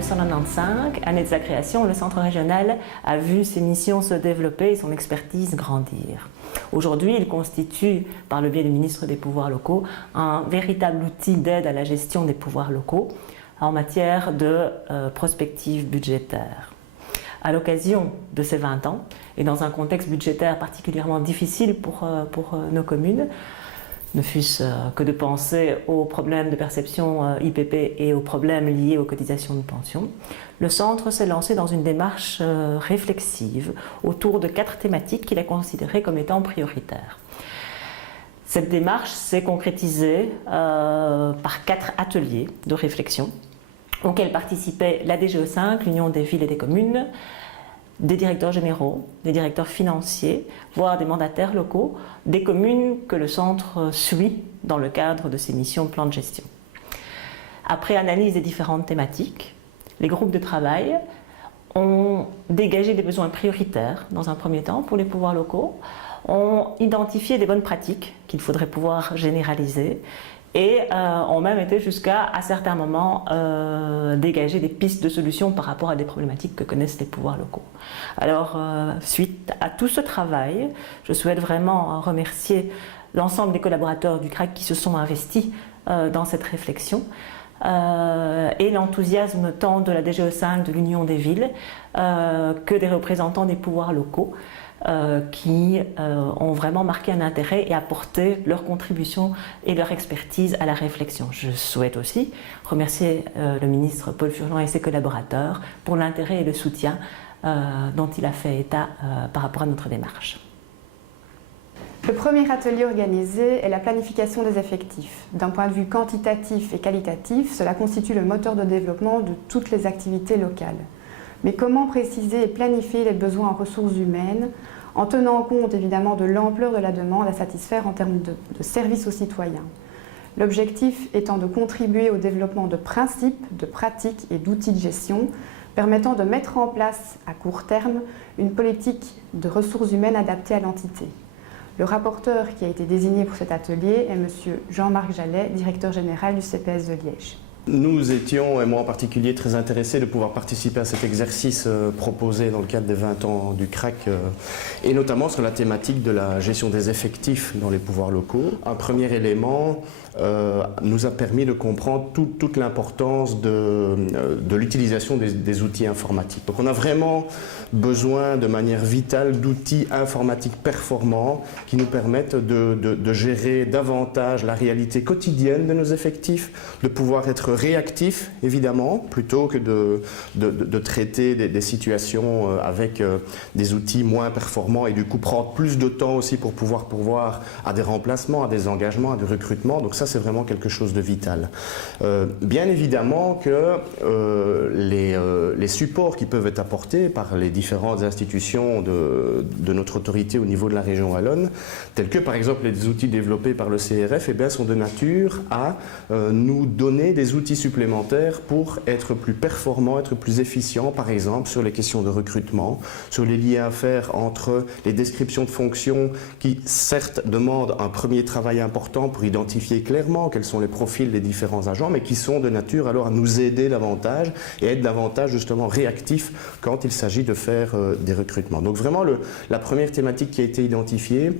1995, année de sa création, le centre régional a vu ses missions se développer et son expertise grandir. Aujourd'hui, il constitue, par le biais du ministre des Pouvoirs locaux, un véritable outil d'aide à la gestion des pouvoirs locaux en matière de prospective budgétaire. À l'occasion de ces 20 ans, et dans un contexte budgétaire particulièrement difficile pour nos communes, ne fût-ce que de penser aux problèmes de perception IPP et aux problèmes liés aux cotisations de pension, le centre s'est lancé dans une démarche réflexive autour de 4 thématiques qu'il a considérées comme étant prioritaires. Cette démarche s'est concrétisée par 4 ateliers de réflexion auxquels participaient la DGE5, l'Union des villes et des communes, des directeurs généraux, des directeurs financiers, voire des mandataires locaux, des communes que le centre suit dans le cadre de ses missions de plan de gestion. Après analyse des différentes thématiques, les groupes de travail ont dégagé des besoins prioritaires dans un premier temps pour les pouvoirs locaux, ont identifié des bonnes pratiques qu'il faudrait pouvoir généraliser et ont même été jusqu'à, à certains moments, dégager des pistes de solutions par rapport à des problématiques que connaissent les pouvoirs locaux. Alors, suite à tout ce travail, je souhaite vraiment remercier l'ensemble des collaborateurs du CRAC qui se sont investis dans cette réflexion et l'enthousiasme tant de la DGE5, de l'Union des villes, que des représentants des pouvoirs locaux, qui ont vraiment marqué un intérêt et apporté leur contribution et leur expertise à la réflexion. Je souhaite aussi remercier le ministre Paul Furlan et ses collaborateurs pour l'intérêt et le soutien dont il a fait état par rapport à notre démarche. Le premier atelier organisé est la planification des effectifs. D'un point de vue quantitatif et qualitatif, cela constitue le moteur de développement de toutes les activités locales. Mais comment préciser et planifier les besoins en ressources humaines en tenant compte évidemment de l'ampleur de la demande à satisfaire en termes de services aux citoyens? L'objectif étant de contribuer au développement de principes, de pratiques et d'outils de gestion permettant de mettre en place à court terme une politique de ressources humaines adaptée à l'entité. Le rapporteur qui a été désigné pour cet atelier est M. Jean-Marc Jallet, directeur général du CPS de Liège. Nous étions, et moi en particulier, très intéressés de pouvoir participer à cet exercice proposé dans le cadre des 20 ans du CRAC, et notamment sur la thématique de la gestion des effectifs dans les pouvoirs locaux. Un premier élément nous a permis de comprendre toute l'importance de l'utilisation des outils informatiques. Donc on a vraiment besoin de manière vitale d'outils informatiques performants qui nous permettent de gérer davantage la réalité quotidienne de nos effectifs, de pouvoir être réactifs évidemment, plutôt que de traiter des situations avec des outils moins performants et du coup prendre plus de temps aussi pour pouvoir pourvoir à des remplacements, à des engagements, à des recrutements. Donc ça c'est vraiment quelque chose de vital. Bien évidemment que les supports qui peuvent être apportés par les différentes institutions de notre autorité au niveau de la région wallonne, tels que par exemple les outils développés par le CRF, eh bien, sont de nature à nous donner des outils supplémentaires pour être plus performants, être plus efficients, par exemple sur les questions de recrutement, sur les liens à faire entre les descriptions de fonctions qui certes demandent un premier travail important pour identifier clairement quels sont les profils des différents agents, mais qui sont de nature alors à nous aider davantage et être davantage justement réactifs quand il s'agit de faire des recrutements. Donc vraiment la première thématique qui a été identifiée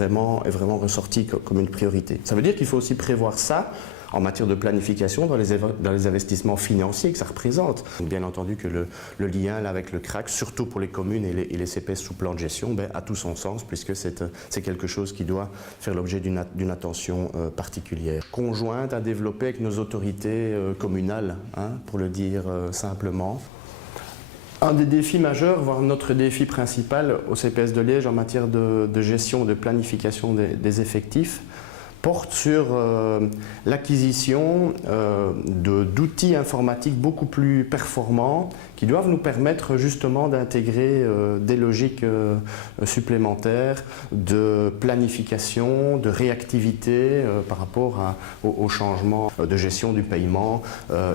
est vraiment ressortie comme une priorité. Ça veut dire qu'il faut aussi prévoir ça en matière de planification dans les investissements financiers que ça représente. Bien entendu que le lien là, avec le CRAC, surtout pour les communes et les CPS sous plan de gestion, a tout son sens puisque c'est quelque chose qui doit faire l'objet d'une attention particulière. Conjointe à développer avec nos autorités communales, pour le dire simplement. Un des défis majeurs, voire notre défi principal au CPS de Liège en matière de gestion, de planification des effectifs, porte sur l'acquisition d'outils informatiques beaucoup plus performants qui doivent nous permettre justement d'intégrer des logiques supplémentaires de planification, de réactivité par rapport au changement de gestion du paiement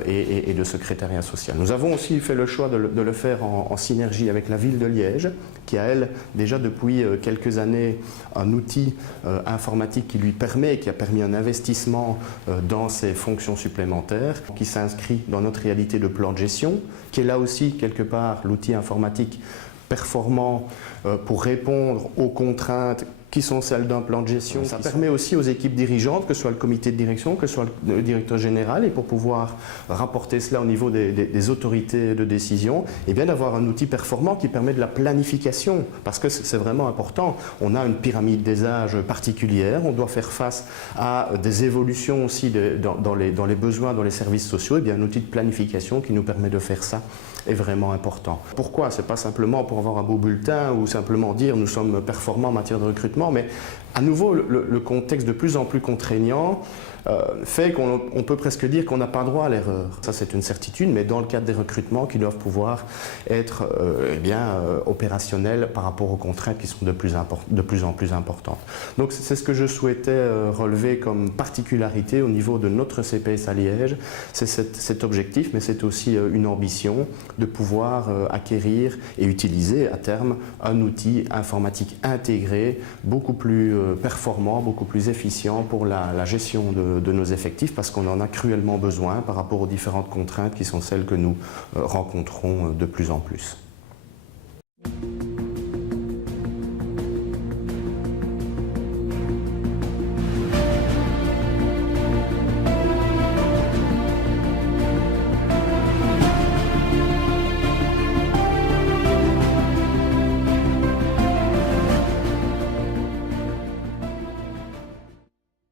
et de secrétariat social. Nous avons aussi fait le choix de le faire en synergie avec la ville de Liège, qui a elle déjà depuis quelques années un outil informatique qui lui permet et qui a permis un investissement dans ces fonctions supplémentaires, qui s'inscrit dans notre réalité de plan de gestion, qui est là aussi quelque part l'outil informatique performant pour répondre aux contraintes qui sont celles d'un plan de gestion. Ça permet aussi aux équipes dirigeantes, que ce soit le comité de direction, que ce soit le directeur général, et pour pouvoir rapporter cela au niveau des autorités de décision, et bien d'avoir un outil performant qui permet de la planification, parce que c'est vraiment important. On a une pyramide des âges particulière, on doit faire face à des évolutions aussi dans les besoins, dans les services sociaux, et bien un outil de planification qui nous permet de faire ça est vraiment important. Pourquoi? Ce n'est pas simplement pour avoir un beau bulletin ou simplement dire nous sommes performants en matière de recrutement, mais à nouveau le contexte de plus en plus contraignant fait qu'on peut presque dire qu'on n'a pas droit à l'erreur. Ça c'est une certitude, mais dans le cadre des recrutements qui doivent pouvoir être opérationnels par rapport aux contraintes qui sont de plus en plus importantes. Donc c'est ce que je souhaitais relever comme particularité au niveau de notre CPS à Liège. C'est cet objectif, mais c'est aussi une ambition de pouvoir acquérir et utiliser à terme un outil informatique intégré, beaucoup plus performant, beaucoup plus efficient pour la gestion de nos effectifs, parce qu'on en a cruellement besoin par rapport aux différentes contraintes qui sont celles que nous rencontrons de plus en plus.